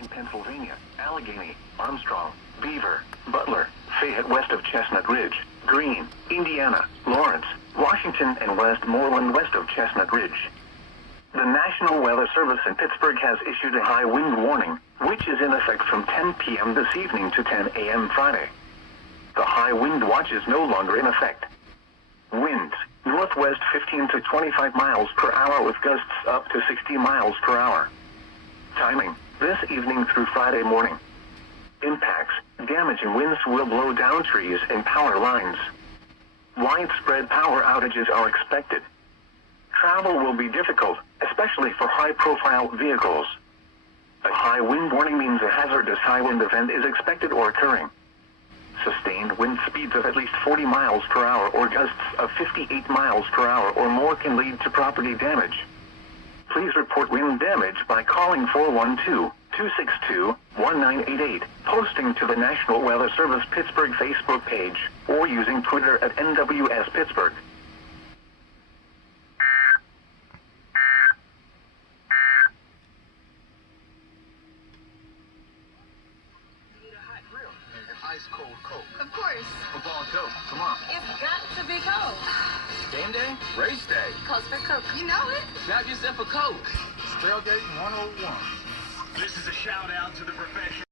in Pennsylvania, Allegheny, Armstrong, Beaver, Butler, Fayette west of Chestnut Ridge, Greene, Indiana, Lawrence, Washington, and Westmoreland west of Chestnut Ridge. The National Weather Service in Pittsburgh has issued a high wind warning, which is in effect from 10 p.m. this evening to 10 a.m. Friday. The high wind watch is no longer in effect. Winds, northwest 15 to 25 miles per hour with gusts up to 60 miles per hour. Timing, this evening through Friday morning. Impacts, damaging winds will blow down trees and power lines. Widespread power outages are expected. Travel will be difficult, especially for high-profile vehicles. A high wind warning means a hazardous high wind event is expected or occurring. Sustained wind speeds of at least 40 miles per hour or gusts of 58 miles per hour or more can lead to property damage. Please report wind damage by calling 412-262-1988, posting to the National Weather Service Pittsburgh Facebook page, or using Twitter at NWS Pittsburgh. Ice cold Coke. Of course. Football and Coke. Come on. It's got to be Coke. Game day? Race day. Calls for Coke. You know it. Grab yourself a Coke. Tailgate 101. This is a shout out to the professional.